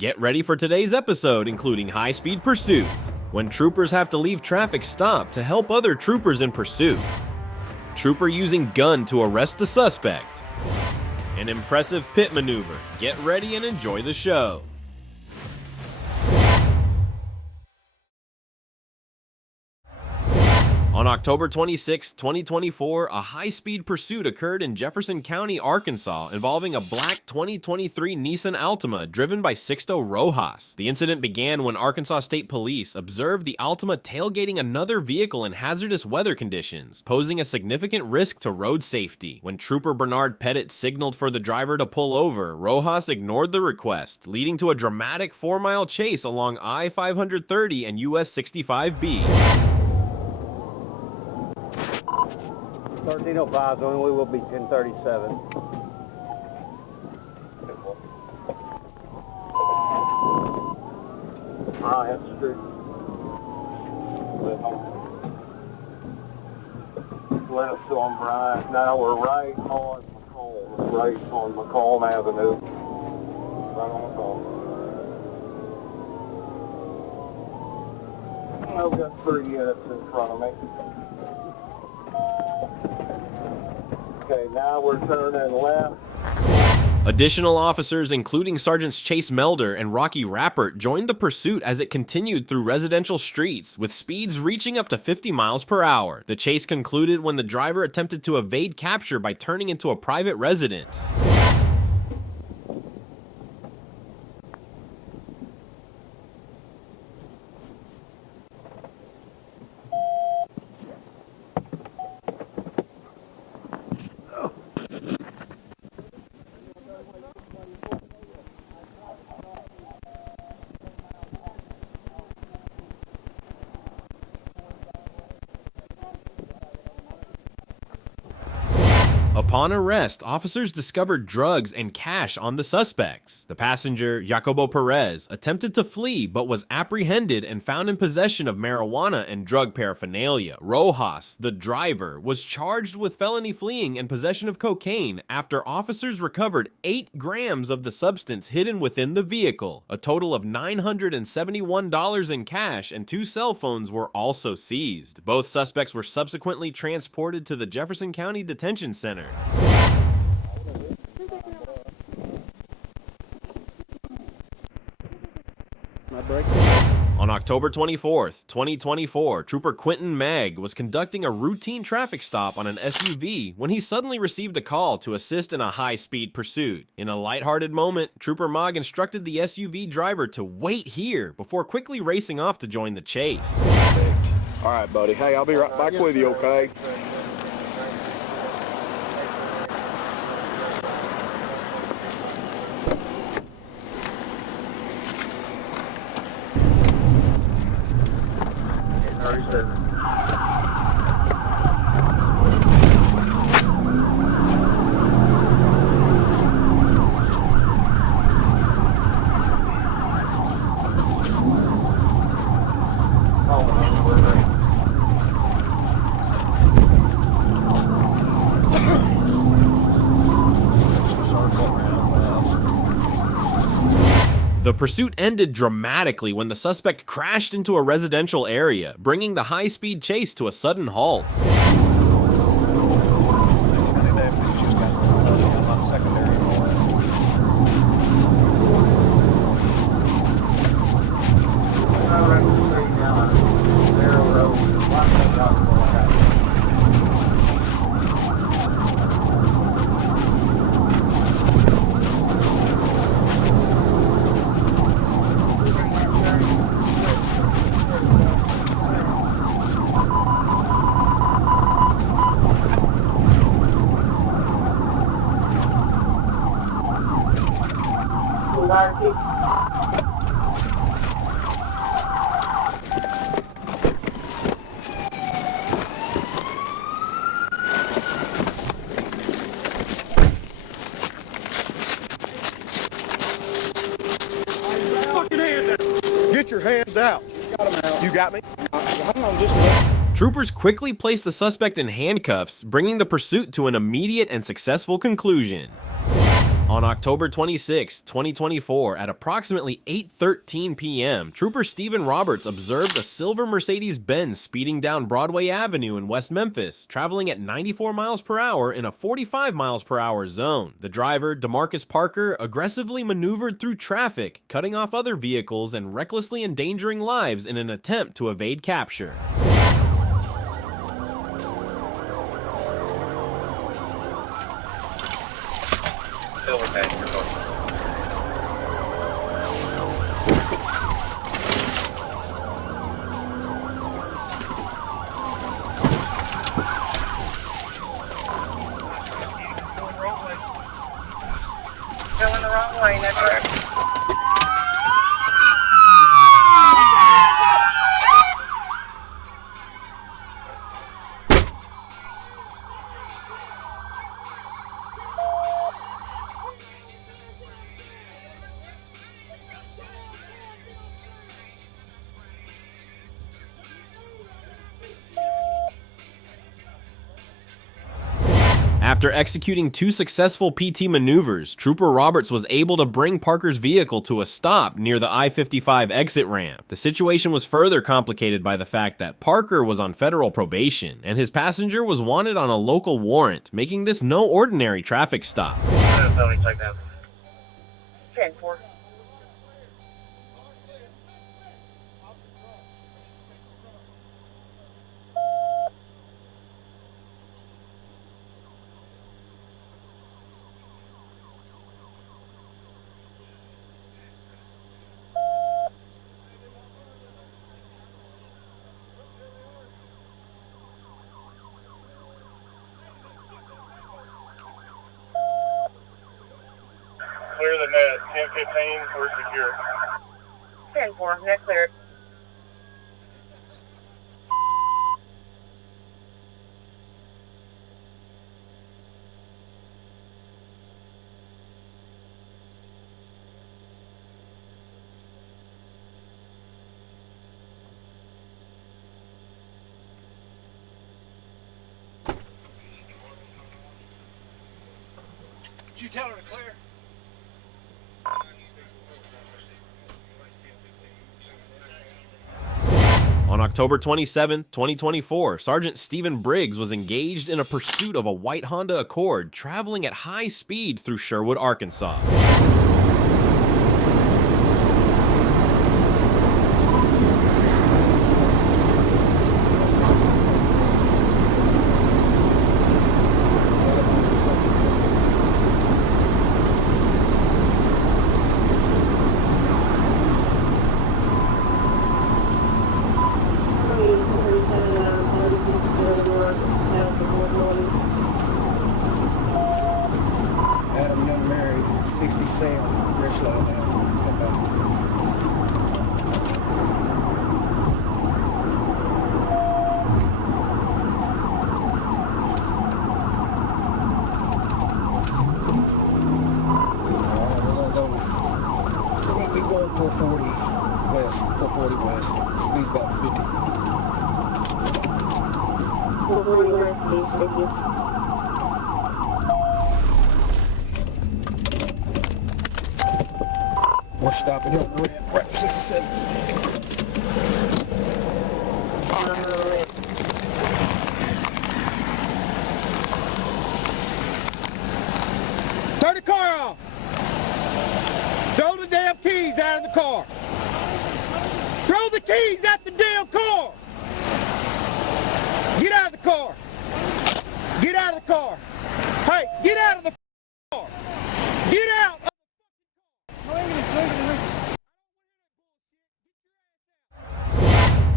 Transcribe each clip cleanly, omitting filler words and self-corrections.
Get ready for today's episode, including high-speed pursuit, when troopers have to leave traffic stop to help other troopers in pursuit, trooper using gun to arrest the suspect, an impressive pit maneuver. Get ready and enjoy the show. On October 26, 2024, a high-speed pursuit occurred in Jefferson County, Arkansas, involving a black 2023 Nissan Altima driven by Sixto Rojas. The incident began when Arkansas State Police observed the Altima tailgating another vehicle in hazardous weather conditions, posing a significant risk to road safety. When Trooper Bernard Pettit signaled for the driver to pull over, Rojas ignored the request, leading to a dramatic 4-mile chase along I-530 and US 65B. 1305, only we will be 1037. That's the street. Left on Bryant. Now we're right on McComb. Right on McComb Avenue. Right on McComb. I've got 3 units in front of me. Okay, now we're turning left. Additional officers, including Sergeants Chase Melder and Rocky Rappert, joined the pursuit as it continued through residential streets, with speeds reaching up to 50 miles per hour. The chase concluded when the driver attempted to evade capture by turning into a private residence. Upon arrest, officers discovered drugs and cash on the suspects. The passenger, Jacobo Perez, attempted to flee but was apprehended and found in possession of marijuana and drug paraphernalia. Rojas, the driver, was charged with felony fleeing and possession of cocaine after officers recovered 8 grams of the substance hidden within the vehicle. A total of $971 in cash and 2 cell phones were also seized. Both suspects were subsequently transported to the Jefferson County Detention Center. On October 24th, 2024, Trooper Quentin Megg was conducting a routine traffic stop on an SUV when he suddenly received a call to assist in a high-speed pursuit. In a lighthearted moment, Trooper Megg instructed the SUV driver to wait here before quickly racing off to join the chase. All right, buddy. Hey, I'll be right back with you, okay? The pursuit ended dramatically when the suspect crashed into a residential area, bringing the high-speed chase to a sudden halt. Get your hands out. You got me? Hang on just a minute. Troopers quickly placed the suspect in handcuffs, bringing the pursuit to an immediate and successful conclusion. On October 26, 2024, at approximately 8:13 p.m., Trooper Stephen Roberts observed a silver Mercedes-Benz speeding down Broadway Avenue in West Memphis, traveling at 94 miles per hour in a 45 miles per hour zone. The driver, DeMarcus Parker, aggressively maneuvered through traffic, cutting off other vehicles and recklessly endangering lives in an attempt to evade capture. Going the wrong way, that's correct. After executing 2 successful PT maneuvers, Trooper Roberts was able to bring Parker's vehicle to a stop near the I-55 exit ramp. The situation was further complicated by the fact that Parker was on federal probation, and his passenger was wanted on a local warrant, making this no ordinary traffic stop. 10-4. Clear the net, 10-15, we're secure. 10-4, net cleared. Did you tell her to clear? On October 27, 2024, Sergeant Stephen Briggs was engaged in a pursuit of a white Honda Accord traveling at high speed through Sherwood, Arkansas. Adam Young married, 60 Sam, Richland, come back. We're gonna be going 440 west, 440 west. Speed's about 50. 440 west, please, thank you. We're stopping here, we're right 67. Turn the car off. Throw the damn keys out of the car. Throw the keys at the damn car. Get out of the car. Get out of the car. Hey, get out of the car. Get out.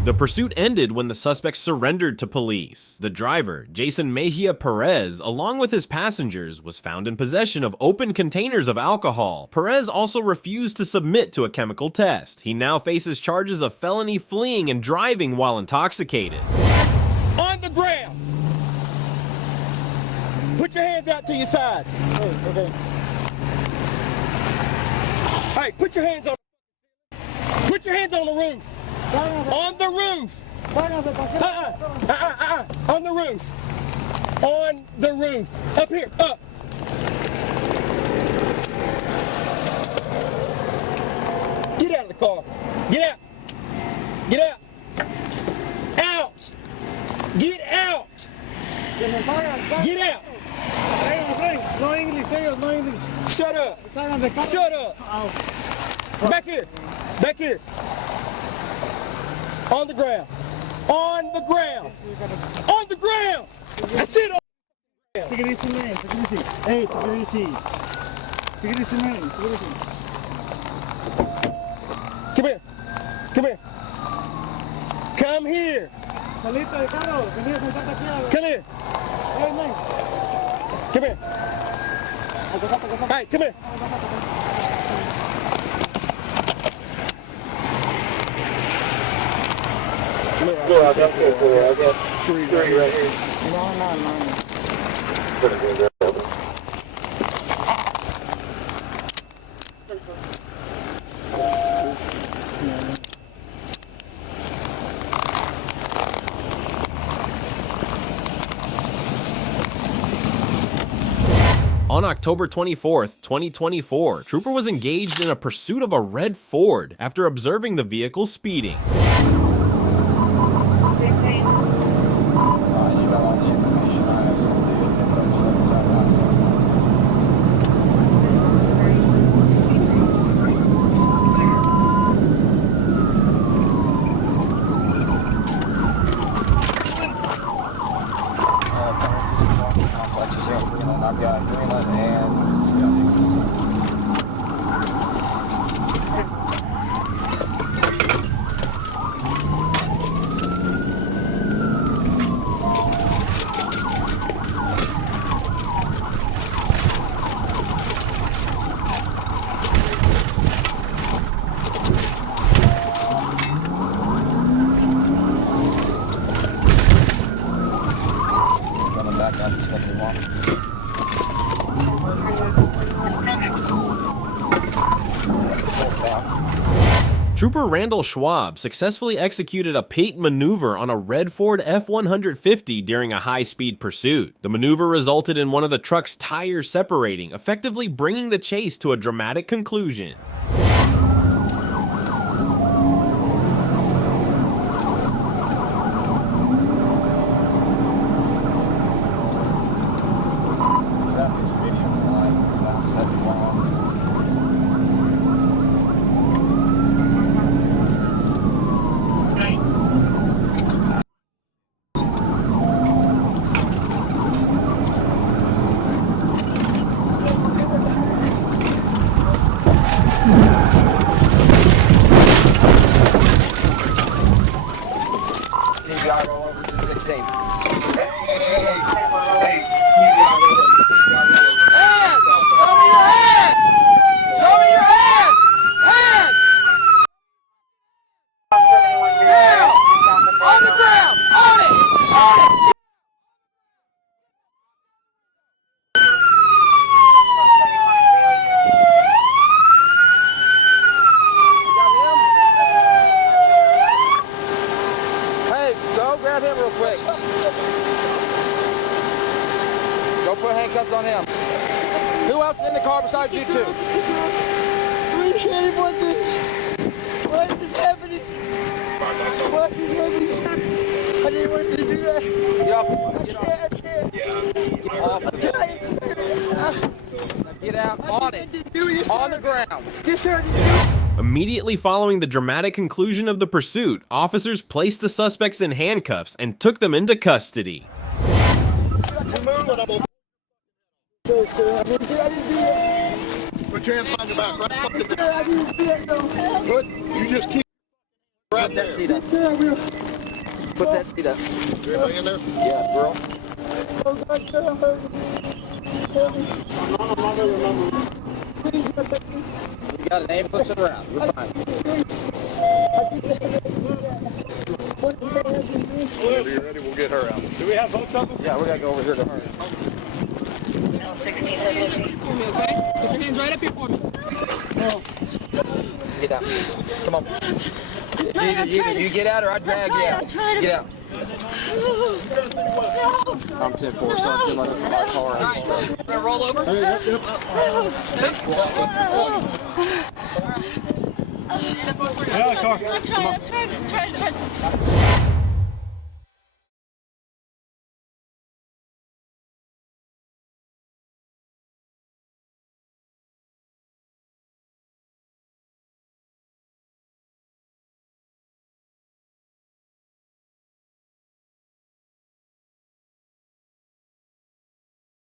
The pursuit ended when the suspect surrendered to police. The driver, Jason Mejia Perez, along with his passengers, was found in possession of open containers of alcohol. Perez also refused to submit to a chemical test. He now faces charges of felony fleeing and driving while intoxicated. On the ground. Put your hands out to your side. Okay. Hey, put your hands on. Put your hands on the roof. On the roof. On the roof. On the roof. Up here. Up. Get out of the car. Get out. Get out. Out. Get out. Get out. No English, ellos, no English. Shut up. Salgan de carro. Shut up. Back here. Back here. On the ground. On the ground. On the ground. That's it. Take it easy, man. Take it easy. Hey, take it easy. Take it easy, man. Take it easy. Come here. Come here. Come here. Salite de carro. Vení a sentarte aquí. Come here. Hey, man. Come here. Hey, come here. Yeah, I got three right here. No. On October 24th, 2024, Trooper was engaged in a pursuit of a red Ford after observing the vehicle speeding. I've got Greenland and Scotty. Coming back out to 71. Trooper Randall Schwab successfully executed a pate maneuver on a red Ford F-150 during a high-speed pursuit. The maneuver resulted in one of the truck's tires separating, effectively bringing the chase to a dramatic conclusion. Go put handcuffs on him. Who else in the car besides you two? We can't want this. Why is this happening? Why is this happening? I didn't want you to do that. Get out on it. On the ground. Yes, sir. Immediately following the dramatic conclusion of the pursuit, officers placed the suspects in handcuffs and took them into custody. Put your hands behind your back, right? Good. You just keep right there. Seat up. Put that seat up. Everybody in there? Yeah, girl. You got an aim, push it around. You're fine. Whenever you're ready, we'll get her out. Do we have both of them? Yeah, we gotta go over here to her. Okay? Put your hands right up here for me. Get out. Come on. Either you get out or I drag you out. Get out. I'm 10-4, so I'm like my car. Gonna roll over? Get out of the car. Try it.